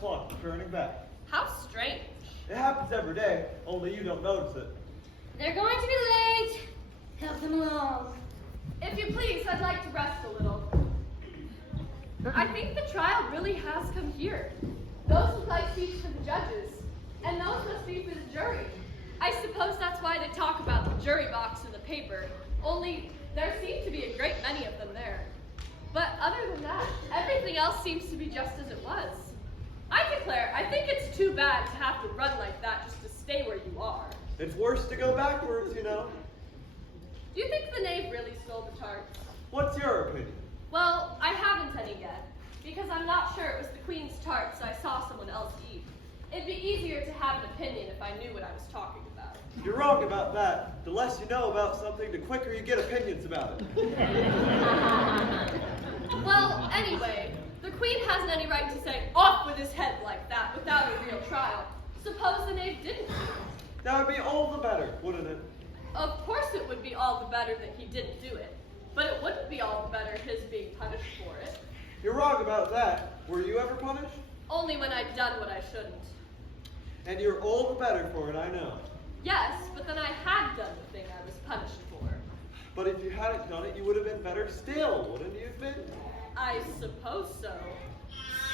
clock returning back. How strange. It happens every day, only you don't notice it. They're going to be late. Help them along. If you please, I'd like to rest a little. I think the trial really has come here. Those look like seats for the judges, and those must be for the jury. I suppose that's why they talk about the jury box in the paper, only there seem to be a great many of them there. But other than that, everything else seems to be just as it was. I declare, I think it's too bad to have to run like that just to stay where you are. It's worse to go backwards, you know. Do you think the knave really stole the tarts? What's your opinion? Well, I haven't any yet, because I'm not sure it was the queen's tarts I saw someone else eat. It'd be easier to have an opinion if I knew what I was talking about. You're wrong about that. The less you know about something, the quicker you get opinions about it. Well, anyway, the queen hasn't any right to say, off with his head like that, without a real trial. Suppose the knave didn't do it. That would be all the better, wouldn't it? Of course it would be all the better that he didn't do it, but it wouldn't be all the better his being punished for it. You're wrong about that. Were you ever punished? Only when I'd done what I shouldn't. And you're all the better for it, I know. Yes, but then I had done the thing I was punished for. But if you hadn't done it, you would have been better still, wouldn't you have been? I suppose so.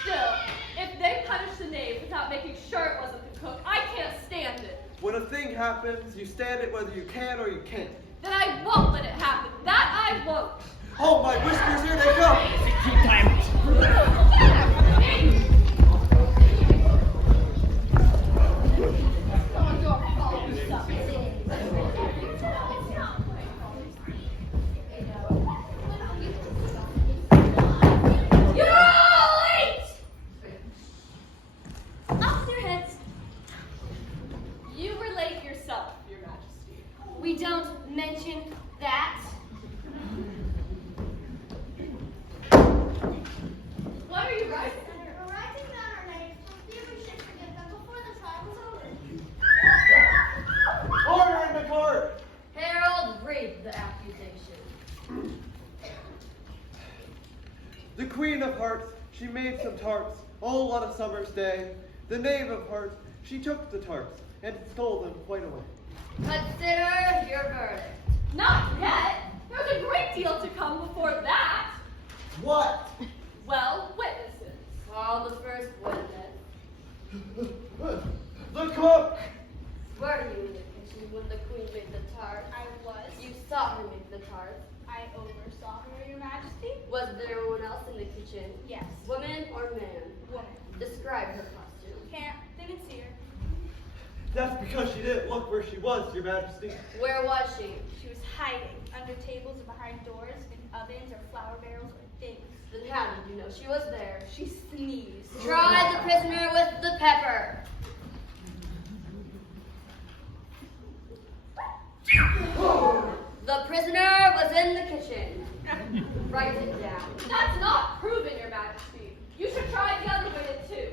Still, if they punish the knave without making sure it wasn't the cook, I can't stand it. When a thing happens, you stand it whether you can or you can't. Then I won't let it happen. That I won't. Oh, my whiskers, here they come! Keep time. Off their heads. You were late yourself, Your Majesty. We don't mention that. What are you writing? We're writing down our names to see if we should forget them before the trial is over. Order in the court! Harold, read the accusation. The Queen of Hearts, she made some tarts, all on a summer's day. The Knave of Hearts, she took the tarts and stole them quite away. Consider your verdict. Not yet. There's a great deal to come before that. What? Well, witnesses. Call the first witness. The cook! Were you in the kitchen when the queen made the tart? I was. You saw her make the tart. I oversaw her, Your Majesty. Was there anyone else in the kitchen? Yes. Woman or man? Woman. Describe her costume. Can't. Didn't see her. That's because she didn't look where she was, Your Majesty. Where was she? She was hiding under tables or behind doors, in ovens or flour barrels or things. Then how did you know she was there? She sneezed. Try the prisoner with the pepper. The prisoner was in the kitchen. Write it down. That's not proven, Your Majesty. You should try the other witness too.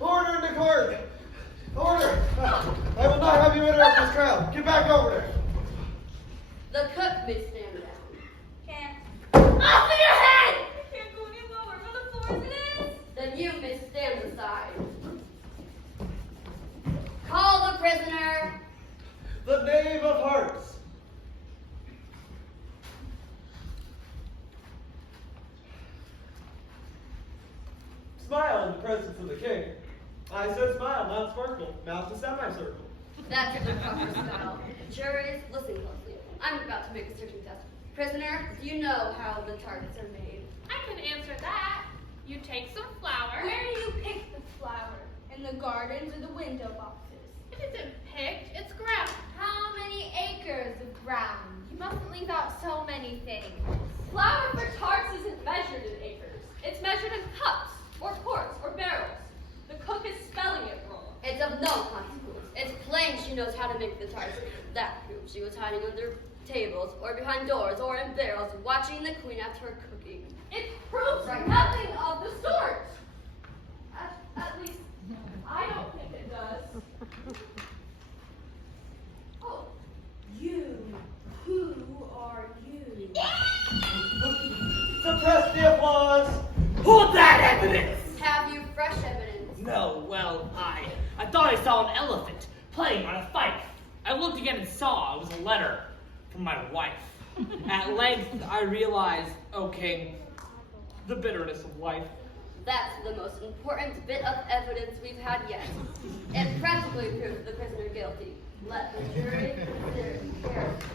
Order in the court! Order! I will not have you interrupt this trial. Get back over there. The cook may stand down. Can't. Off with your head! Can't go any lower. From the floor as it is. Then you may stand aside. Call the prisoner. The Knave of Hearts. Smile in the presence of the king. I said smile, not sparkle. Mouth to semicircle. That's the proper style. Juries, listen closely. I'm about to make a searching test. Prisoner, do you know how the targets are made? I can answer that. You take some flour. Where do you pick the flour? In the gardens or the window boxes? If it's isn't picked, it's ground. How many acres of ground? You mustn't leave out so many things. Flour for tarts isn't measured in acres. It's measured in cups, or quarts, or barrels. The cook is spelling it wrong. It's of no consequence. It's plain she knows how to make the tarts. That proves she was hiding under tables, or behind doors, or in barrels, watching the queen after her cooking. It proves nothing of the sort. At least, I don't think it does. Oh, You. Who are you? Suppress the applause. Hold that evidence! Have you fresh evidence? No, well, I thought I saw an elephant playing on a fife. I looked again and saw it was a letter from my wife. At length, I realized, O king, the bitterness of life. That's the most important bit of evidence we've had yet. It practically proves the prisoner guilty. Let the jury consider it carefully.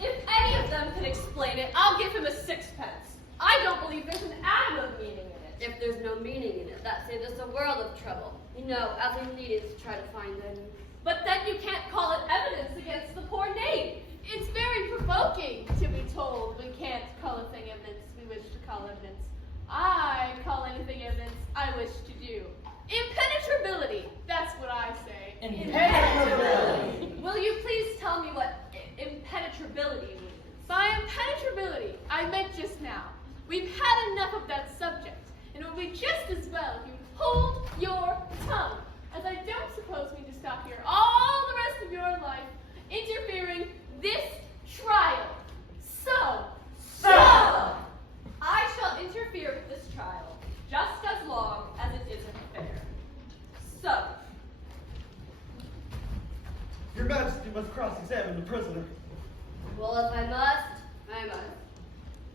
If any of them can explain it, I'll give him a sixpence. I don't believe there's an atom of meaning in it. If there's no meaning in it, that saves us a world of trouble. You know, as we needed to try to find any. But then you can't call it evidence against the poor knave. It's very provoking to be told we can't call a thing evidence we wish to call evidence. I call anything evidence I wish to do. Impenetrability, that's what I say. Impenetrability. Will you please tell me what impenetrability means? By impenetrability, I meant just now. We've had enough of that subject, and it would be just as well if you hold your tongue, as I don't suppose me to stop here all the rest of your life interfering this trial. So, I shall interfere with this trial just as long as it isn't fair. So, Your Majesty must cross-examine the prisoner. Well, if I must, I must.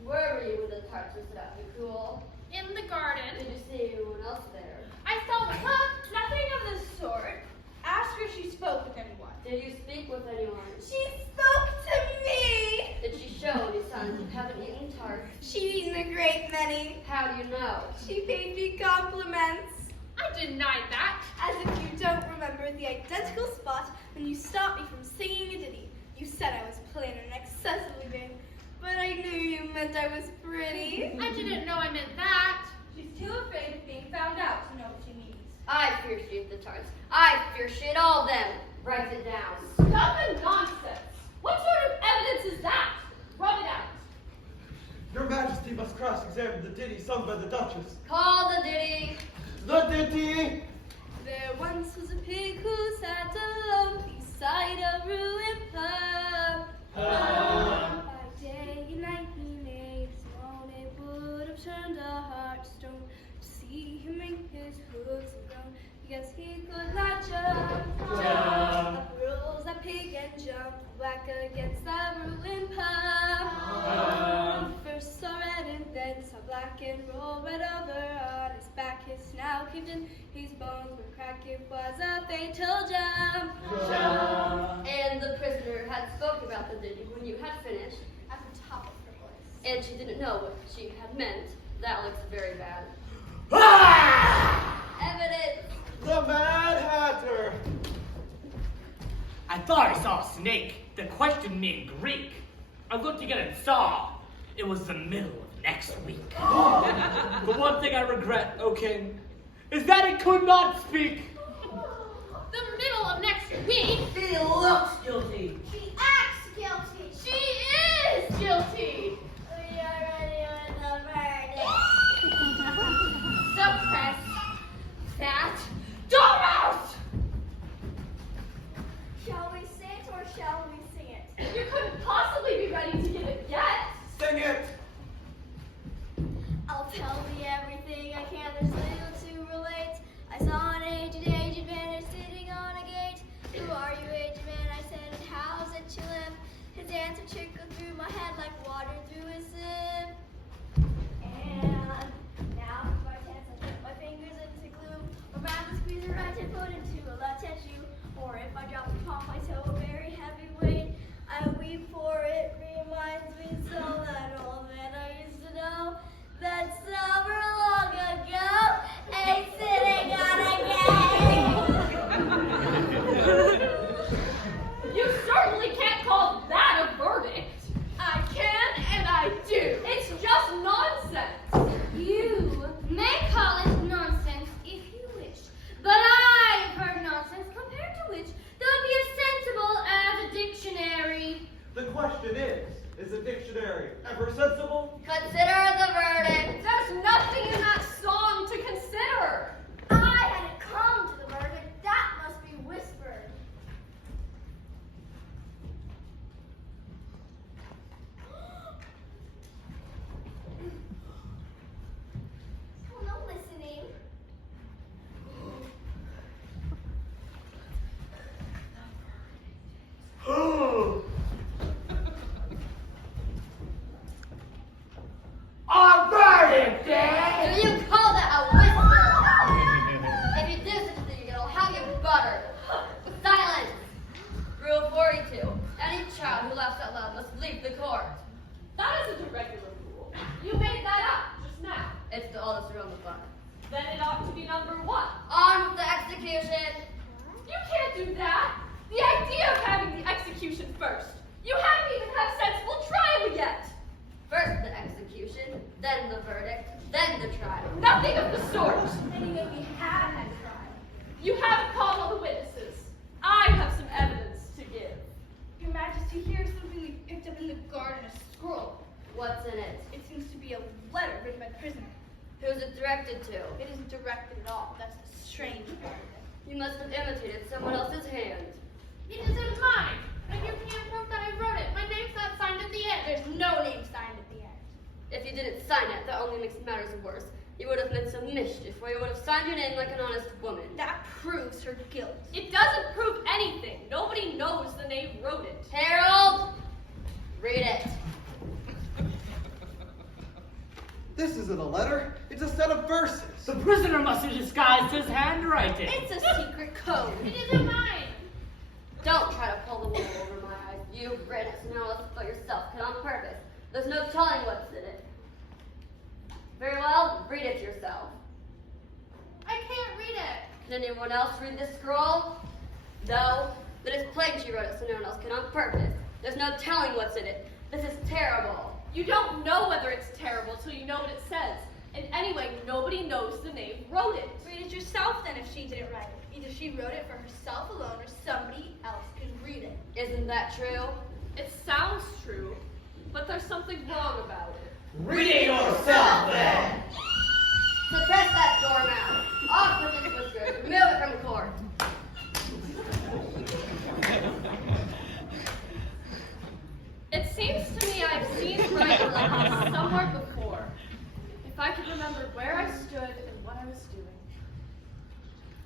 Where were you when the tarts were set out to cool? In the garden. Did you see anyone else there? I saw nothing of the sort. Ask her if she spoke with anyone. Did you speak with anyone? She spoke to me. Did she show any signs of having eaten tarts? She'd eaten a great many. How do you know? She paid me compliments. I denied that. As if you don't remember the identical spot when you stopped me from singing a ditty. You said I was plain and excessively vain, but I knew you meant I was pretty. I didn't know I meant that. She's too afraid of being found out to know what she means. I fear she ate the tarts. I fear she ate all of them. Write it down. stuff and nonsense. What sort of evidence is that? Rub it out. Your Majesty must cross-examine the ditty sung by the Duchess. Call the ditty. The ditty! There once was a pig who sat alone beside a ruined pub. By day and night he made his moan. It would have turned a heart to stone to see him wring his hooves and groan, because he could not jump. Up rose that pig and jumped back against that ruined pub. First saw red and then saw black and rolled right over on his back. His snout caved in, his bones were cracked. It was a fatal jump. And the prisoner had spoke about the ditty when you had finished, At the top of her voice. and she didn't know what she had meant. That looks very bad. Evidence. The Mad Hatter! I thought I saw a snake that questioned me in Greek. I looked again and saw it was the middle of next week. The one thing I regret, O king, is that it could not speak. The middle of next week? He looks guilty. She acts guilty. She is guilty. We are ready with the verdict. Suppress that dormouse! Shall we say it or shall we sing it? You couldn't possibly be ready to give it yet. Sing it! I'll tell thee everything I can, there's little to relate. I saw an aged man sitting on a gate. Who are you, aged man? I said, and how's it you live? His answer trickled through my head like water through a sieve. And now, by chance, I put my fingers into glue, or round the squeezer right and put into a latte shoe. Or if I drop upon my toe a very heavy weight, I weep, for it reminds me so that old man I used to know, that summer long ago, ain't sitting on a You certainly can't call that a verdict. I can and I execution. You can't do that. The idea of having the execution first. You haven't even had a sensible trial yet. First the execution, then the verdict, then the trial. Nothing of the sort. Anyway, we have had trial. You haven't called all the witnesses. I have some evidence to give. Your Majesty, here's something we picked up in the garden, a scroll. What's in it? It seems to be a letter written by the prisoner. Who's it directed to? It isn't directed at all. That's the strange part of it. You must have imitated someone else's hand. It isn't mine, and you can't prove that I wrote it. My name's not signed at the end. There's no name signed at the end. If you didn't sign it, that only makes matters worse. You would have meant some mischief, or you would have signed your name like an honest woman. That proves her guilt. It doesn't prove anything. Nobody knows the name wrote it. Harold, read it. This isn't a letter. It's a set of verses. The prisoner must have disguised his handwriting. It's a secret code. It isn't mine. Don't try to pull the wool over my eyes. You've read it, so now let's put yourself and on purpose. There's no telling what's in it. Very well, read it yourself. I can't read it. Can anyone else read this scroll? No? Then it's plain she wrote it so no one else can on purpose. There's no telling what's in it. This is terrible. You don't know whether it's terrible till you know what it says. And anyway, nobody knows the name wrote it. Read it yourself then if she didn't write it. Either she wrote it for herself alone or somebody else could read it. Isn't that true? It sounds true, but there's something wrong about it. Read it yourself, then. Suppress that doormat. Off with his whiskers. Remove it from the court. It seems to me I've seen writing like this somewhere before. If I could remember where I stood and what I was doing.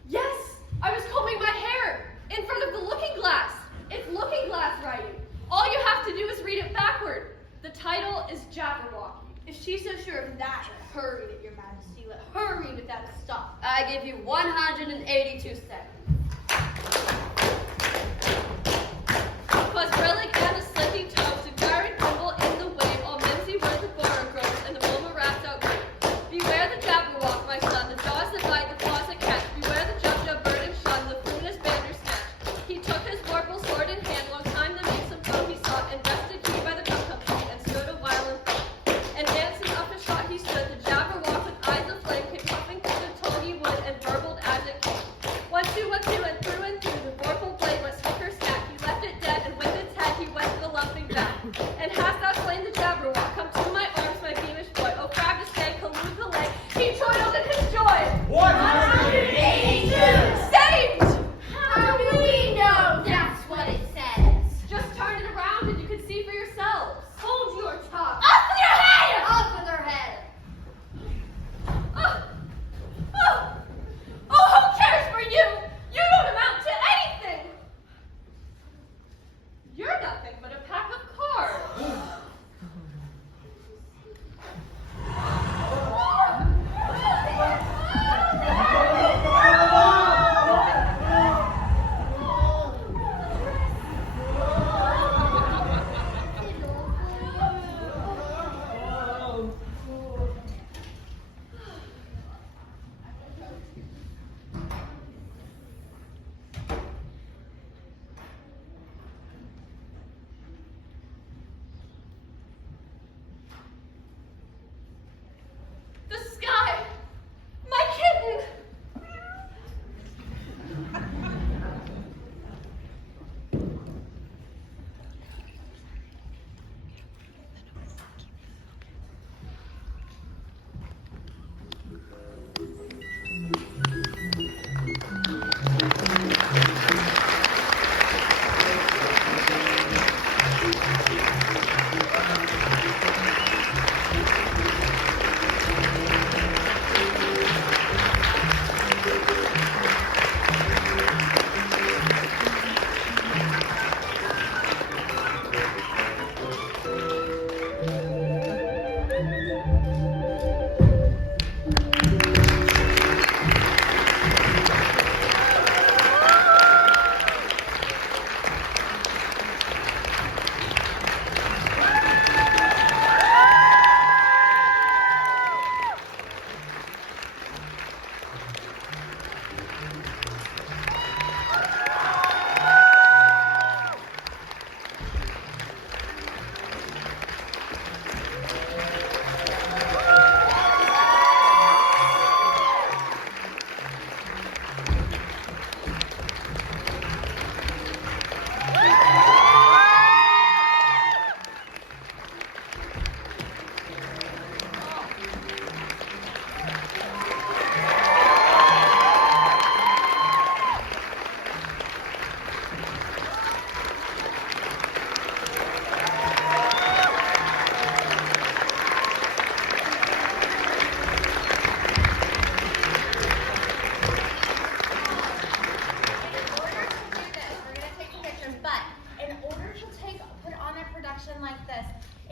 Yes! I was combing my hair in front of the looking glass. It's looking glass writing. All you have to do is read it backward. The title is Jabberwocky. If she's so sure of that, let her read it, Your Majesty. Let her read without a stop. I give you 182 seconds. 'Twas brillig and the slipping toves to Gary Grimble in the wave, all mimsy were the border grows, and the Wilma wrapped out great. Beware the Jabberwock, my son, the jaws that bite, the claws that catch. Beware the Jubjub bird and shun, the fruitless bandersnatch. He took his vorpal sword in hand, long time the make some foe he sought, and rested he by the tum-tum tree, and stood a while in thought. And dancing up a shot he stood, the Jabberwock with eyes of flame, came puffing through the toll he would, and burbled as it